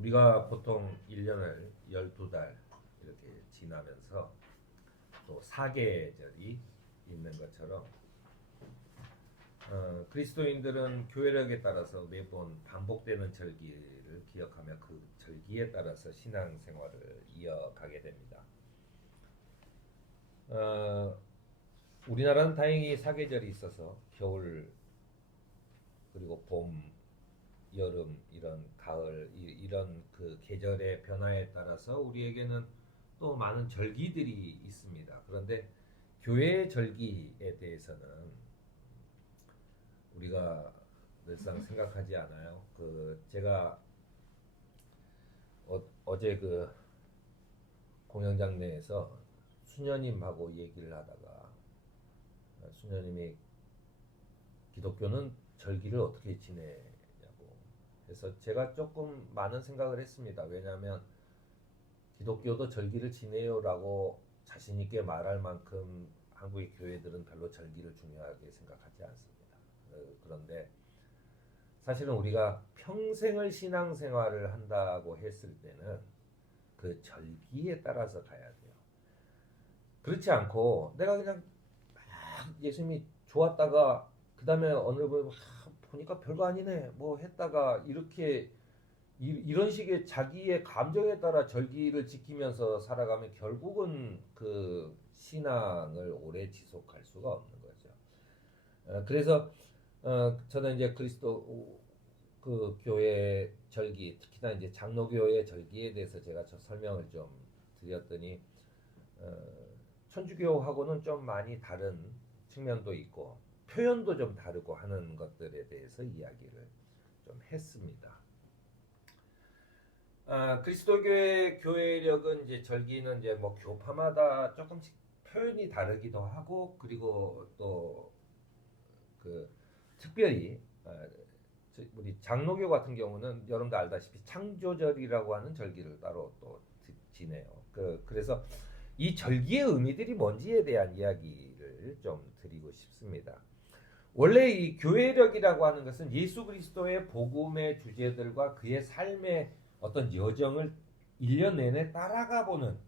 우리가 보통 1년을 12달 이렇게 지나면서 또 사계절이 있는 것처럼 그리스도인들은 교회력에 따라서 매번 반복되는 절기를 기억하며 그 절기에 따라서 신앙생활을 이어가게 됩니다. 우리나라는 다행히 사계절이 있어서 겨울 그리고 봄, 여름, 이런 가을 이런 그 계절의 변화에 따라서 우리에게는 또 많은 절기들이 있습니다. 그런데 교회의 절기에 대해서는 우리가 늘상 생각하지 않아요. 제가 어제 그 공연장 내에서 수녀님하고 얘기를 하다가 수녀님이 기독교는 절기를 어떻게 지내냐고 해서 제가 조금 많은 생각을 했습니다. 왜냐하면 기독교도 절기를 지내요라고 자신 있게 말할 만큼 한국의 교회들은 별로 절기를 중요하게 생각하지 않습니다. 그런데 사실은 우리가 평생을 신앙생활을 한다고 했을 때는 그 절기에 따라서 가야 돼요. 그렇지 않고 내가 그냥 막 예수님이 좋았다가 그 다음에 어느 보니까 별거 아니네 뭐 했다가 이렇게 이런 식의 자기의 감정에 따라 절기를 지키면서 살아가면 결국은 그 신앙을 오래 지속할 수가 없는 거죠. 그래서 저는 이제 그리스도 그 교회 절기, 특히나 이제 장로교회 절기에 대해서 제가 설명을 좀 드렸더니 천주교하고는 좀 많이 다른 측면도 있고 표현도 좀 다르고 하는 것들에 대해서 이야기를 좀 했습니다. 그리스도교의 교회력은 이제 절기는 이제 뭐 교파마다 조금씩 표현이 다르기도 하고 그리고 또 그 특별히 우리 장로교 같은 경우는 여러분도 알다시피 창조절이라고 하는 절기를 따로 또 지내요. 그래서 이 절기의 의미들이 뭔지에 대한 이야기를 좀 드리고 싶습니다. 원래 이 교회력이라고 하는 것은 예수 그리스도의 복음의 주제들과 그의 삶의 어떤 여정을 1년 내내 따라가 보는,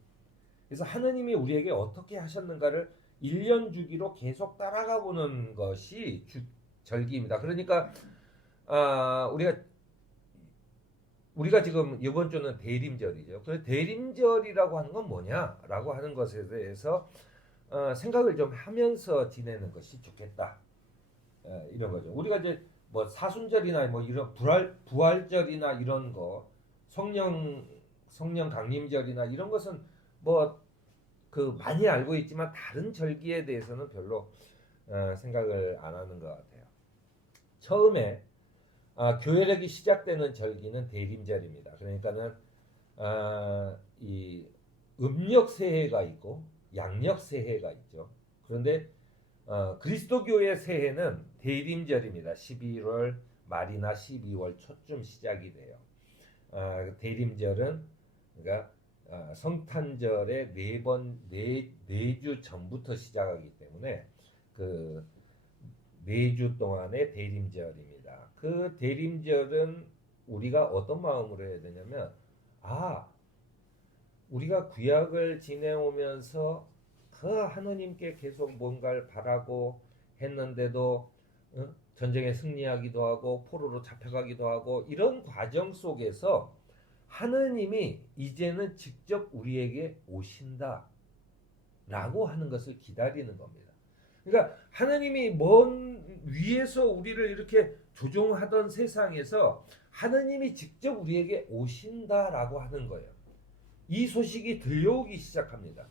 그래서 하느님이 우리에게 어떻게 하셨는가를 1년 주기로 계속 따라가 보는 것이 절기입니다. 그러니까 우리가 지금 이번 주는 대림절이죠. 그래서 대림절이라고 하는 건 뭐냐라고 하는 것에 대해서 생각을 좀 하면서 지내는 것이 좋겠다. 이런 거죠. 우리가 이제 뭐 사순절이나 뭐 이런 부활절이나 이런 거, 성령 강림절이나 이런 것은 뭐 많이 알고 있지만 다른 절기에 대해서는 별로 생각을 안 하는 것 같아요. 처음에 교회력이 시작되는 절기는 대림절입니다. 그러니까는 이 음력 새해가 있고 양력 새해가 있죠. 그런데 그리스도교의 새해는 대림절입니다. 11월 말이나 12월 초쯤 시작이 돼요. 대림절은 그러니까 성탄절의 네 주 전부터 시작하기 때문에 그 4주 동안의 대림절입니다. 그 대림절은 우리가 어떤 마음으로 해야 되냐면 우리가 구약을 지내오면서 그 하나님께 계속 뭔가를 바라고 했는데도 전쟁에 승리하기도 하고 포로로 잡혀가기도 하고 이런 과정 속에서 하느님이 이제는 직접 우리에게 오신다 라고 하는 것을 기다리는 겁니다. 그러니까 하느님이 먼 위에서 우리를 이렇게 조종하던 세상에서 하느님이 직접 우리에게 오신다라고 하는 거예요. 이 소식이 들려오기 시작합니다.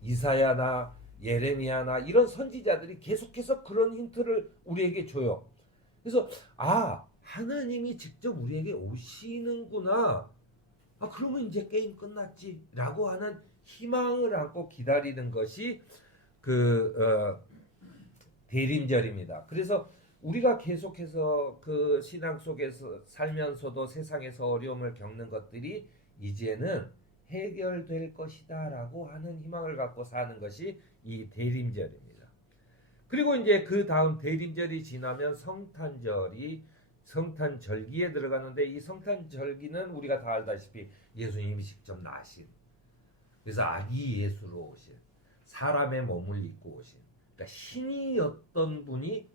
이사야나 예레미야나 이런 선지자들이 계속해서 그런 힌트를 우리에게 줘요. 그래서 하느님이 직접 우리에게 오시는구나. 그러면 이제 게임 끝났지 라고 하는 희망을 안고 기다리는 것이 대림절입니다. 그래서 우리가 계속해서 그 신앙 속에서 살면서도 세상에서 어려움을 겪는 것들이 이제는 해결될 것이다 라고 하는 희망을 갖고 사는 것이 이 대림절입니다. 그리고 이제 그 다음 대림절이 지나면 성탄절이 성탄절기에 들어가는데 이 성탄절기는 우리가 다 알다시피 예수님이 직접 나신, 그래서 아기 예수로 오신, 사람의 몸을 입고 오신, 그러니까 신이었던 분이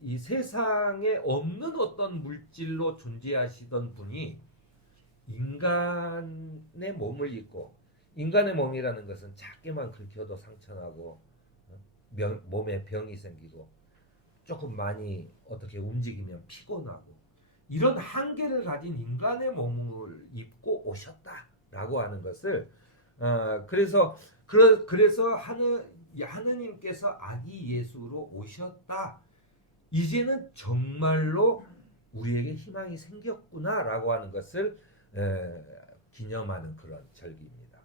이 세상에 없는 어떤 물질로 존재하시던 분이 인간의 몸을 입고, 인간의 몸이라는 것은 작게만 긁혀도 상처나고 몸에 병이 생기고 조금 많이 어떻게 움직이면 피곤하고 이런 한계를 가진 인간의 몸을 입고 오셨다라고 하는 것을 그래서 하느님께서 아기 예수로 오셨다. 이제는 정말로 우리에게 희망이 생겼구나라고 하는 것을 기념하는 그런 절기입니다.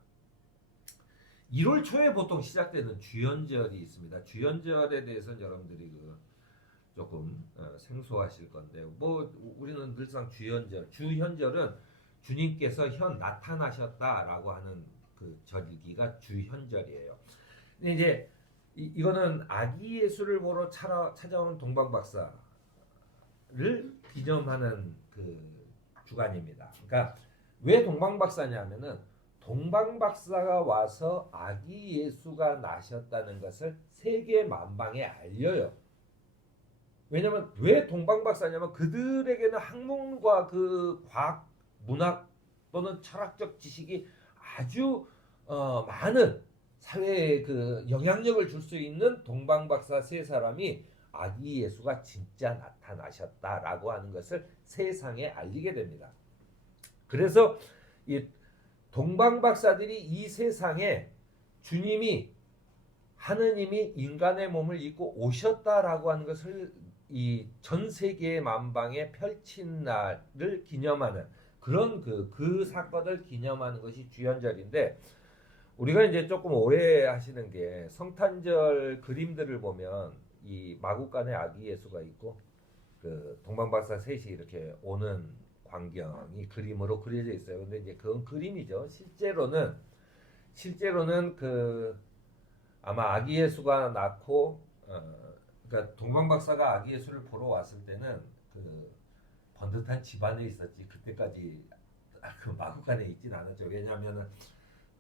1월 초에 보통 시작되는 주연절이 있습니다. 주연절에 대해서는 여러분들이 조금 생소하실 건데, 뭐 우리는 늘상 주현절은 주님께서 나타나셨다라고 하는 그 절기가 주현절이에요. 근데 이제 이거는 아기 예수를 보러 찾아온 동방박사를 기념하는 그 주간입니다. 그러니까 왜 동방박사냐면은 동방박사가 와서 아기 예수가 나셨다는 것을 세계 만방에 알려요. 왜냐면 왜 동방박사냐면 그들에게는 학문과 그 과학, 문학 또는 철학적 지식이 아주 많은 사회에 그 영향력을 줄 수 있는 동방박사 세 사람이 아기 예수가 진짜 나타나셨다라고 하는 것을 세상에 알리게 됩니다. 그래서 이 동방박사들이 이 세상에 하느님이 인간의 몸을 입고 오셨다라고 하는 것을 이 전 세계의 만방에 펼친 날을 기념하는 그런 그 사건을 기념하는 것이 주연절인데, 우리가 이제 조금 오해하시는 게 성탄절 그림들을 보면 이 마구간에 아기 예수가 있고 그 동방박사 셋이 이렇게 오는 광경이 그림으로 그려져 있어요. 근데 이제 그건 그림이죠. 실제로는 그 아마 아기 예수가 낳고 그러니까 동방박사가 아기 예수를 보러 왔을 때는 그 번듯한 집안에 있었지 그때까지 그 마구간에 있진 않았죠. 왜냐하면은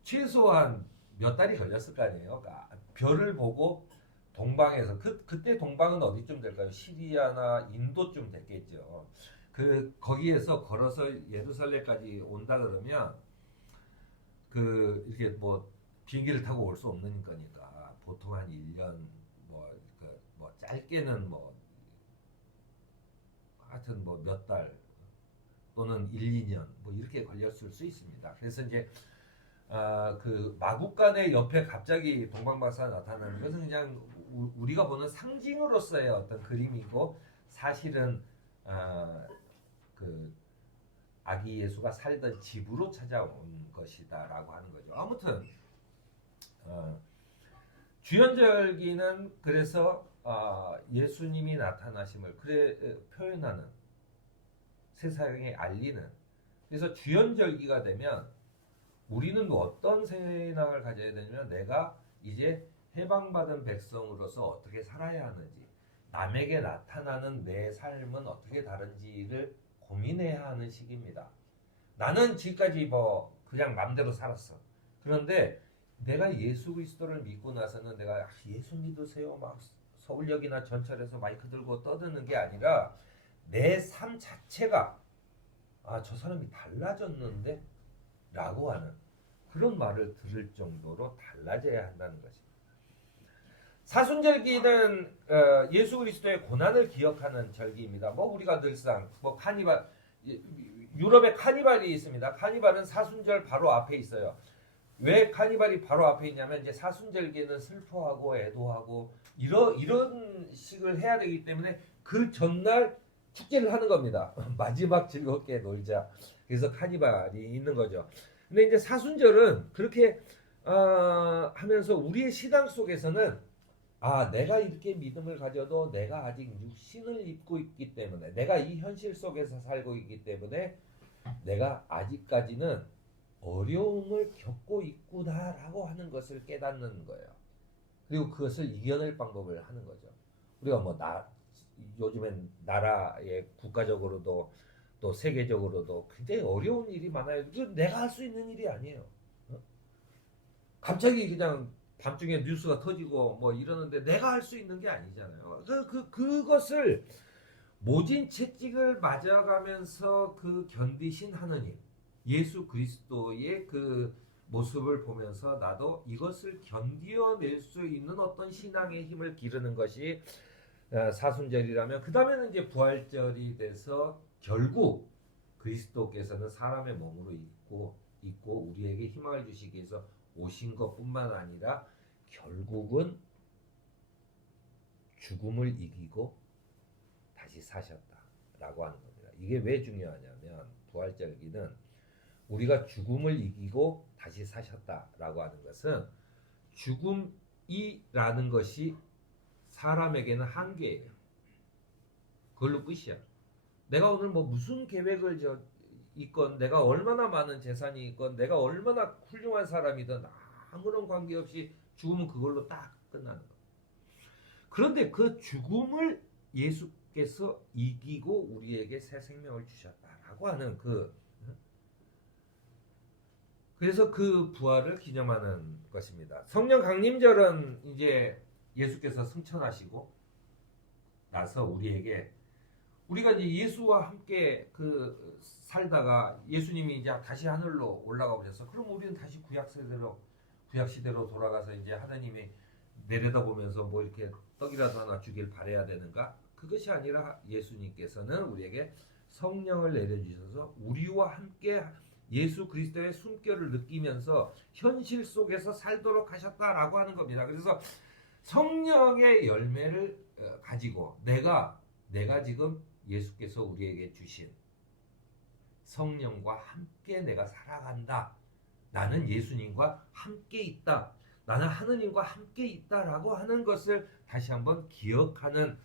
최소한 몇 달이 걸렸을 거 아니에요. 그러니까 별을 보고 동방에서 그때 동방은 어디쯤 될까요? 시리아나 인도쯤 됐겠죠. 거기에서 걸어서 예루살렘까지 온다 그러면 이렇게 뭐 비행기를 타고 올 수 없는 거니까 보통 한 1년 뭐 짧게는 하여튼 몇 달 또는 1, 2년 뭐 이렇게 걸렸을 수 있습니다. 그래서 이제 그 마국간의 옆에 갑자기 동방박사가 나타나는 것은 그냥 우리가 보는 상징으로서의 어떤 그림이고, 사실은 그 아기 예수가 살던 집으로 찾아온 것이다라고 하는 거죠. 아무튼 주연절기는 그래서 예수님이 나타나심을 표현하는, 세상에 알리는, 그래서 주연절기가 되면 우리는 어떤 생각을 가져야 되냐면 내가 이제 해방받은 백성으로서 어떻게 살아야 하는지, 남에게 나타나는 내 삶은 어떻게 다른지를 고민해야 하는 시기입니다. 나는 지금까지 그냥 맘대로 살았어. 그런데 내가 예수 그리스도를 믿고 나서는 내가 예수 믿으세요 막 서울역이나 전철에서 마이크 들고 떠드는 게 아니라 내 삶 자체가 저 사람이 달라졌는데 라고 하는 그런 말을 들을 정도로 달라져야 한다는 것입니다. 사순절기는 예수 그리스도의 고난을 기억하는 절기입니다. 우리가 늘상 카니발, 유럽에 카니발이 있습니다. 카니발은 사순절 바로 앞에 있어요. 왜 카니발이 바로 앞에 있냐면 이제 사순절기에는 슬퍼하고 애도하고 이런 식을 해야 되기 때문에 그 전날 축제를 하는 겁니다. 마지막 즐겁게 놀자. 그래서 카니발이 있는 거죠. 근데 이제 사순절은 그렇게 하면서 우리의 신앙 속에서는 내가 이렇게 믿음을 가져도 내가 아직 육신을 입고 있기 때문에, 내가 이 현실 속에서 살고 있기 때문에 내가 아직까지는 어려움을 겪고 있구나라고 하는 것을 깨닫는 거예요. 그리고 그것을 이겨낼 방법을 하는 거죠. 우리가 요즘엔 나라의 국가적으로도 또 세계적으로도 굉장히 어려운 일이 많아요. 이거 내가 할 수 있는 일이 아니에요. 어? 갑자기 그냥 밤중에 뉴스가 터지고 뭐 이러는데 내가 할 수 있는 게 아니잖아요. 그것을 모진 채찍을 맞아가면서 그 견디신 하느님, 예수 그리스도의 그 모습을 보면서 나도 이것을 견디어낼 수 있는 어떤 신앙의 힘을 기르는 것이 사순절이라면, 그 다음에는 이제 부활절이 돼서 결국 그리스도께서는 사람의 몸으로 있고 우리에게 희망을 주시기 위해서 오신 것뿐만 아니라 결국은 죽음을 이기고 다시 사셨다라고 하는 겁니다. 이게 왜 중요하냐면 부활절기는 우리가 죽음을 이기고 다시 사셨다라고 하는 것은 죽음이라는 것이 사람에게는 한계예요. 그걸로 끝이야. 내가 오늘 뭐 무슨 계획을 있건, 내가 얼마나 많은 재산이 있건, 내가 얼마나 훌륭한 사람이든 아무런 관계없이 죽음은 그걸로 딱 끝나는 거예요. 그런데 그 죽음을 예수께서 이기고 우리에게 새 생명을 주셨다라고 하는 그래서 그 부활을 기념하는 것입니다. 성령 강림절은 이제 예수께서 승천하시고 나서 우리가 이제 예수와 함께 그 살다가 예수님이 이제 다시 하늘로 올라가 버렸어. 그럼 우리는 다시 구약 시대로 돌아가서 이제 하나님이 내려다보면서 뭐 이렇게 떡이라도 하나 주길 바라야 되는가? 그것이 아니라 예수님께서는 우리에게 성령을 내려주셔서 우리와 함께 예수 그리스도의 숨결을 느끼면서 현실 속에서 살도록 하셨다라고 하는 겁니다. 그래서 성령의 열매를 가지고 내가 지금 예수께서 우리에게 주신 성령과 함께 내가 살아간다. 나는 예수님과 함께 있다. 나는 하느님과 함께 있다라고 하는 것을 다시 한번 기억하는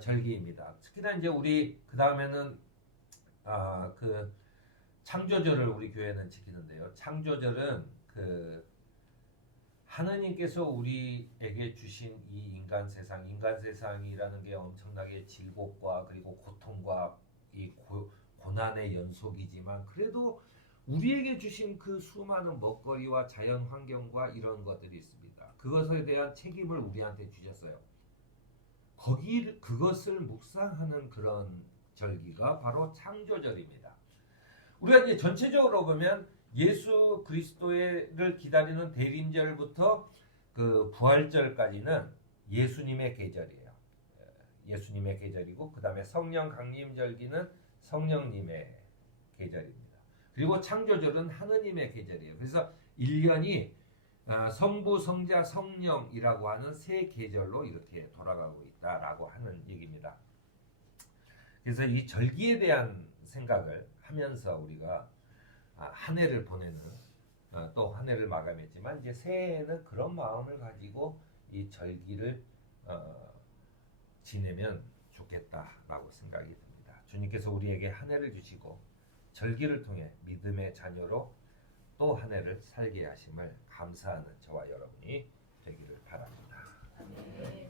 절기입니다. 특히나 이제 우리 그 다음에는 그 창조절을 우리 교회는 지키는데요. 창조절은 그 하나님께서 우리에게 주신 이 인간 세상이라는 게 엄청나게 질곡과 그리고 고통과 이 고난의 연속이지만, 그래도 우리에게 주신 그 수많은 먹거리와 자연 환경과 이런 것들이 있습니다. 그것에 대한 책임을 우리한테 주셨어요. 그것을 묵상하는 그런 절기가 바로 창조절입니다. 우리가 이제 전체적으로 보면 예수 그리스도를 기다리는 대림절부터 그 부활절까지는 예수님의 계절이에요. 예수님의 계절이고, 그 다음에 성령 강림절기는 성령님의 계절입니다. 그리고 창조절은 하느님의 계절이에요. 그래서 1년이 성부, 성자, 성령이라고 하는 세 계절로 이렇게 돌아가고 있다라고 하는 얘기입니다. 그래서 이 절기에 대한 생각을 하면서 우리가 한 해를 보내는, 또 한 해를 마감했지만 이제 새해에는 그런 마음을 가지고 이 절기를 지내면 좋겠다라고 생각이 듭니다. 주님께서 우리에게 한 해를 주시고 절기를 통해 믿음의 자녀로 또 한 해를 살게 하심을 감사하는 저와 여러분이 되기를 바랍니다. 아멘.